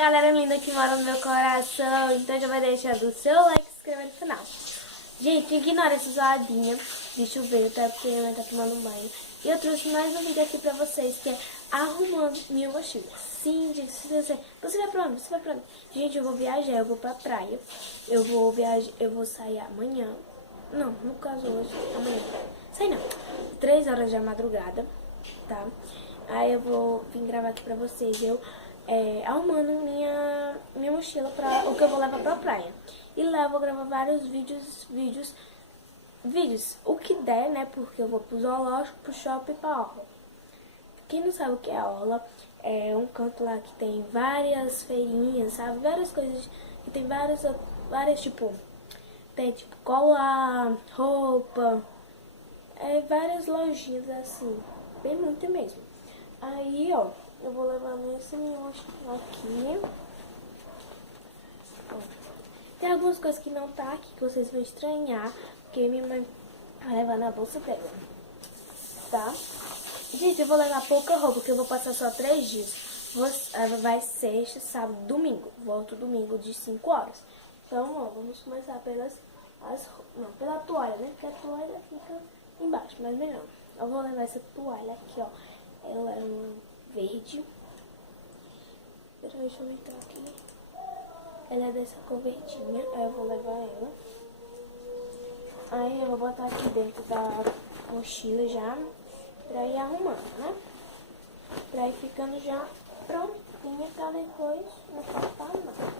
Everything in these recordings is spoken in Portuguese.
galera linda que mora no meu coração. Então já vai deixando o seu like e se inscrever no canal. Gente, ignora essa zoadinha de chuveiro, tá? Porque minha mãe tá tomando banho. E eu trouxe mais um vídeo aqui pra vocês, que é arrumando minha mochila. Sim, gente, você vai pra onde? Você vai pra onde? Gente, eu vou viajar, eu vou pra praia. Eu vou viajar, eu vou sair amanhã. Não, no caso hoje, amanhã. Sei não. 3 horas da madrugada, tá? Aí eu vou vir gravar aqui pra vocês, arrumando minha mochila pra o que eu vou levar pra praia. E lá eu vou gravar vários vídeos, o que der, né? Porque eu vou pro zoológico, pro shopping e pra orla. Quem não sabe o que é orla, é um canto lá que tem várias feirinhas, sabe? Várias coisas, que tem várias tipo, tem tipo colar, roupa, várias lojinhas assim, bem muito mesmo. Aí, ó, eu vou levar esse miojo aqui. Ó. Tem algumas coisas que não tá aqui, que vocês vão estranhar, porque minha mãe vai levar na bolsa dela, tá? Gente, eu vou levar pouca roupa, porque eu vou passar só 3 dias. Vai sexta, sábado, domingo. Volto domingo de 5 horas. Então, ó, vamos começar pela toalha, né? Porque a toalha fica embaixo, mas melhor. Eu vou levar essa toalha aqui, ó. Ela é uma verde. Peraí, deixa eu entrar aqui. Ela é dessa cor verdinha. Aí eu vou levar ela. Aí eu vou botar aqui dentro da mochila já, pra ir arrumando, né? Pra ir ficando já prontinha pra depois não faltar nada.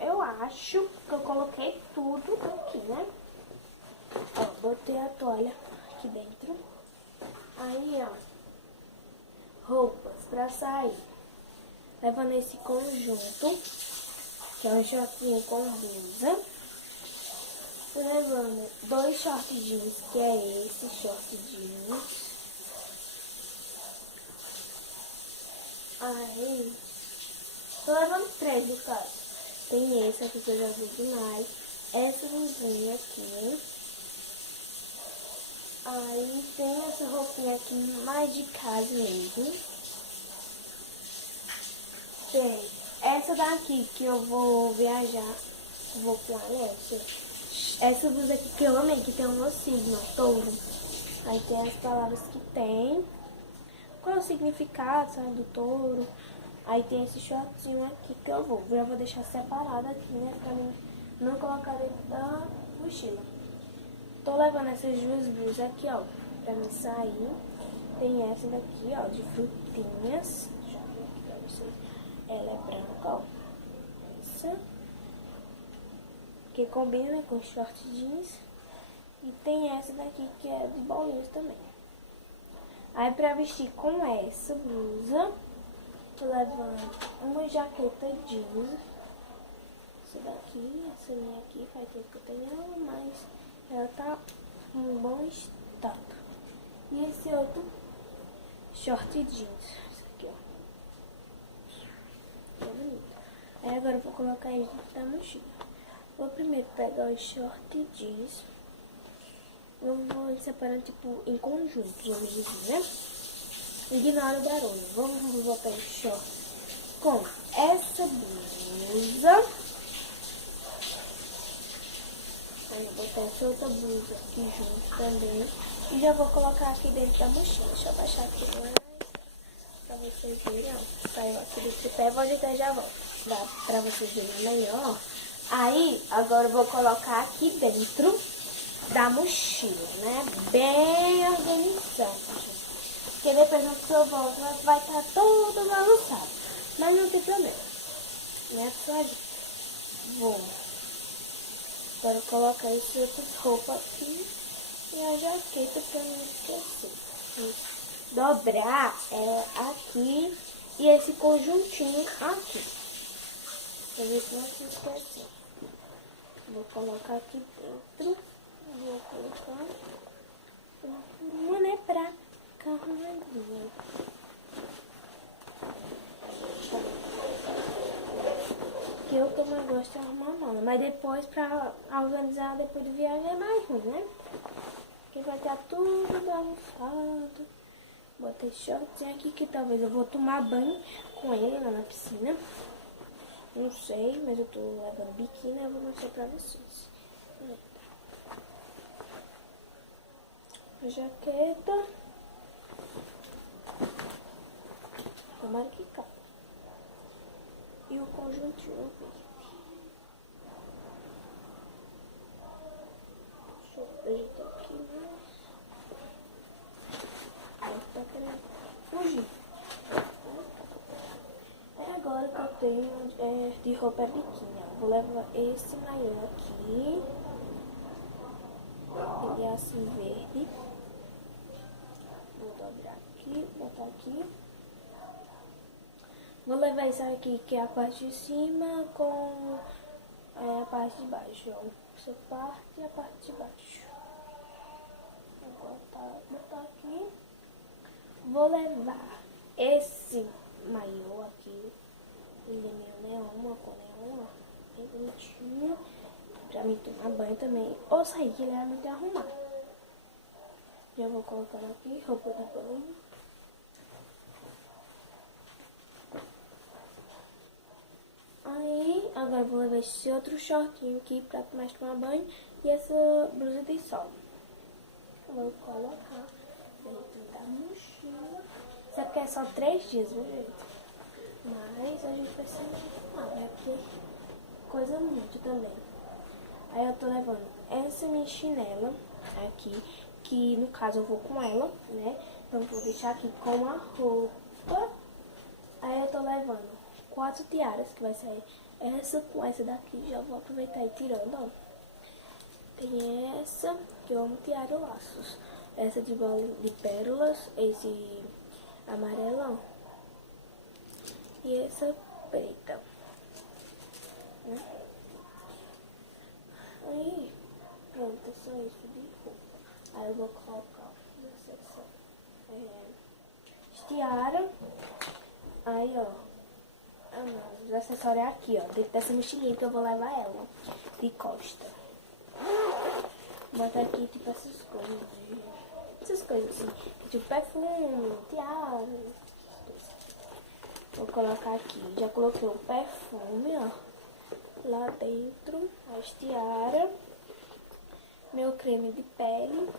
Eu acho que eu coloquei tudo aqui, né? Ó, botei a toalha aqui dentro. Aí, ó, roupas pra sair. Levando esse conjunto, que é um shortinho com blusa. Levando 2 short jeans, que é esse short jeans. Aí, tô levando 3 no caso. Tem esse aqui que eu já vi demais. Essa blusinha aqui. Aí tem essa roupinha aqui mais de casa mesmo. Tem essa daqui que eu vou viajar. Vou com essa blusa aqui que eu amei, que tem um signo, touro. Aí tem as palavras que tem. Qual é o significado, sabe, do touro. Aí tem esse shortinho aqui que eu já vou deixar separado aqui, né, pra mim não colocar dentro da mochila. Tô levando essas 2 blusas aqui, ó, pra mim sair. Tem essa daqui, ó, de frutinhas. Deixa eu ver aqui pra vocês. Ela é branca, ó. Essa. Que combina com short jeans. E tem essa daqui que é de bolinhas também. Aí pra vestir com essa blusa, tô levando uma jaqueta jeans. Essa daqui, essa minha aqui, faz tempo que eu tenho ela, mas ela tá em um bom estado. E esse outro short jeans. Esse aqui, ó. Tá bonito. Aí agora eu vou colocar ele dentro da mochila. Vou primeiro pegar o short jeans. Eu vou separando tipo em conjuntos, vamos dizer, né? Ignora o barulho. Vamos botar o short com essa blusa. Aí eu vou botar essa outra blusa aqui junto também. E já vou colocar aqui dentro da mochila. Deixa eu baixar aqui mais pra vocês verem, ó. Saiu aqui do tripé, vou ajeitar e já volto. Dá pra vocês verem melhor, ó. Aí, agora eu vou colocar aqui dentro da mochila, né? Bem organizado, gente. Porque depois quando eu volto vai estar todo bagunçado. Mas não tem problema. Né, pessoal? Vou agora colocar essas outras roupas aqui e a jaqueta pra não esquecer. Dobrar ela aqui e esse conjuntinho aqui. Pra ver se não se esquecer. Vou colocar aqui dentro. Vou colocar uma, né, pra carregadinha. Que eu mais gosto é arrumar a mala. Mas depois, pra organizar depois de viagem é mais ruim, né? Porque vai estar tudo bagunçado. Botei shortinho aqui que talvez eu vou tomar banho com ele lá na piscina. Não sei, mas eu tô levando biquíni, eu vou mostrar pra vocês. A jaqueta. Tomara que caiba. E o conjuntinho verde. Deixa eu ajeitar aqui mais. Tá querendo fugir. Agora que eu tenho de roupa é biquíni. Vou levar esse maiô aqui. Ele é assim verde. Vou dobrar aqui, botar aqui. Vou levar isso aqui, que é a parte de cima, com a parte de baixo. Ó. Essa parte e a parte de baixo. Vou botar aqui. Vou levar esse maiô aqui. Ele é meio neon, uma cor neon, ó. Bem bonitinho. Pra mim tomar banho também. Ou sair, que ele é muito arrumado. Já vou colocar aqui, roupa de banho. Aí, agora vou levar esse outro shortinho aqui pra mais tomar banho. E essa blusa de sol. Vou colocar dentro da mochila. Isso aqui é só 3 dias, viu, gente? Mas a gente vai ser arrumado, né? Porque coisa muito também. Aí eu tô levando essa minha chinela aqui, que no caso eu vou com ela, né? Então vou deixar aqui com a roupa. Aí eu tô levando 4 tiaras, que vai sair essa com essa daqui. Já vou aproveitar e tirando, ó. Tem essa, que eu amo tiara laços. Essa de bola de pérolas, esse amarelão. E essa preta. Né? Aí, pronto, é só isso de roupa. Aí eu vou colocar na seção tiara. Aí, ó, os acessórios é aqui, ó, dentro dessa mochilinha que eu vou levar ela, de costa. Vou botar aqui, tipo, essas coisas assim, tipo perfume, tiara. Vou colocar aqui, já coloquei o perfume, ó, lá dentro, as tiaras, meu creme de pele.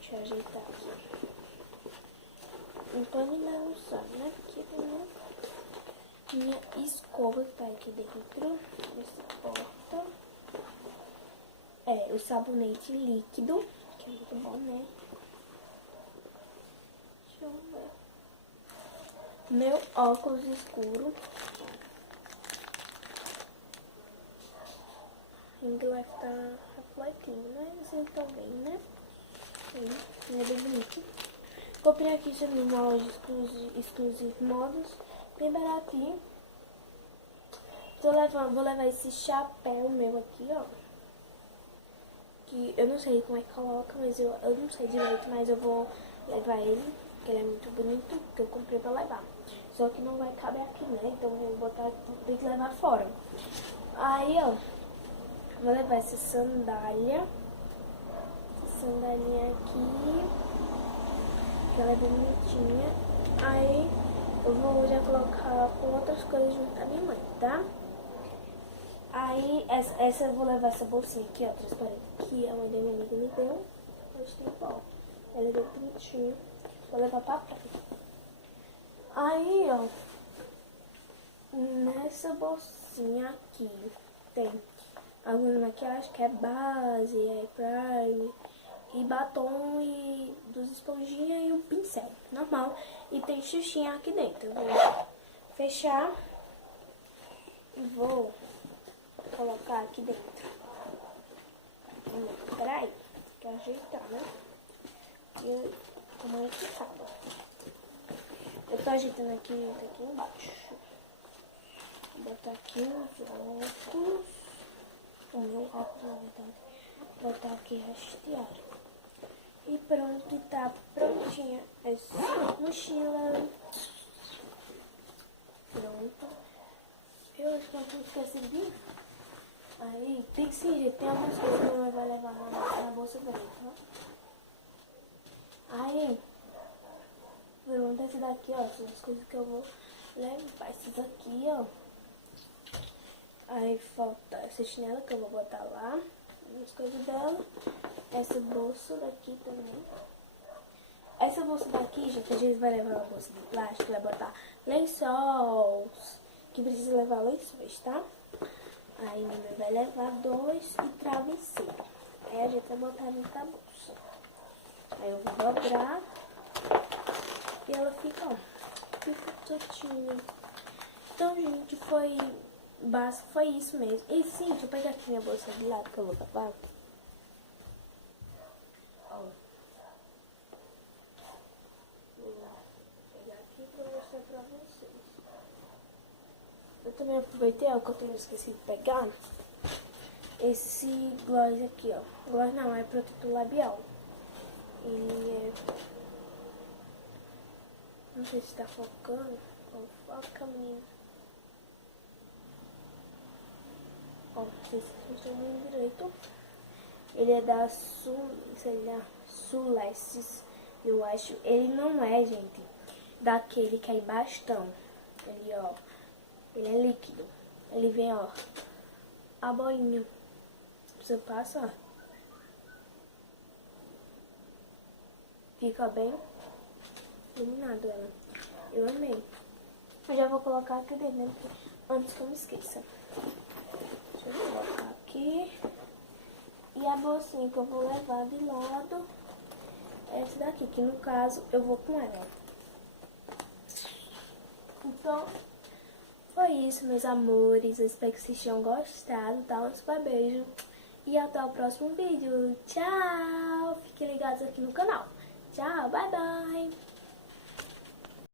Deixa eu ajeitar aqui. Não tô nem bagunçando, né? Porque tem minha escova que tá aqui dentro dessa porta. O sabonete líquido, que é muito bom, né? Deixa eu ver. Meu óculos escuro. Ainda vai estar refletindo, né? Vocês estão vendo, né? Ele é bem bonito. Comprei aqui também uma loja exclusiva modas, bem baratinho. Vou levar esse chapéu meu aqui, ó. Que eu não sei como é que coloca, mas eu não sei direito, mas eu vou levar ele, porque ele é muito bonito, que eu comprei pra levar. Só que não vai caber aqui, né? Então eu vou botar, tem que levar fora. Aí, ó, vou levar essa sandália. Sandalinha aqui, que ela é bem bonitinha. Aí eu vou já colocar com outras coisas junto da minha mãe, tá? Aí essa eu vou levar essa bolsinha aqui, ó, transparente, que a mãe da minha amiga me deu. Hoje tem pó. Ela é bem bonitinha. Vou levar pra praia. Aí, ó, nessa bolsinha aqui tem algumas maquiagens, que é base, é primer, e batom, e dos esponjinhas e um pincel normal. E tem xuxinha aqui dentro. Eu vou fechar e vou colocar aqui dentro. Peraí, tem que ajeitar, né? E como é que tava? Eu tô ajeitando aqui embaixo. Vou botar aqui os óculos. O meu óculos, na verdade. Vou botar aqui as tiaras. E pronto, tá prontinha essa mochila. Pronto. Eu acho que eu esqueci de Aí, tem sim, gente, tem algumas coisas que minha mãe vai levar na bolsa dela, tá? Aí, pergunta esse daqui, ó, são as coisas que eu vou levar. Esses daqui, ó. Aí falta essa chinela que eu vou botar lá, as coisas dela. Essa bolsa daqui também. Essa bolsa daqui, gente, a gente vai levar uma bolsa de plástico, vai botar lençóis, que precisa levar lençóis, tá? Aí minha mãe vai levar 2 e travesseiro. Aí a gente vai botar dentro da bolsa. Aí eu vou dobrar e ela fica, ó, fica totinha. Então, gente, foi isso mesmo. E sim, deixa eu pegar aqui minha bolsa de lado que eu vou lavar. Ó. Vou pegar aqui pra mostrar pra vocês. Eu também aproveitei, ó, que eu tenho esquecido de pegar esse gloss aqui, ó. Gloss não, é protetor labial. Ele é... Não sei se tá focando. Ó, foca, menina. Ó, não sei se funciona direito. Ele é da sei lá, Sulestes, eu acho. Ele não é, gente, daquele que é bastão. Ele, ó, ele é líquido. Ele vem, ó, a bolinha. Você passa, ó. Fica bem iluminado ela. Eu amei. Eu já vou colocar aqui dentro, antes que eu me esqueça. Deixa eu colocar aqui. E a bolsinha que eu vou levar de lado é essa daqui, que no caso eu vou com ela. Então, foi isso, meus amores. Eu espero que vocês tenham gostado, tá? Um super beijo. E até o próximo vídeo. Tchau! Fiquem ligados aqui no canal. Tchau, bye bye!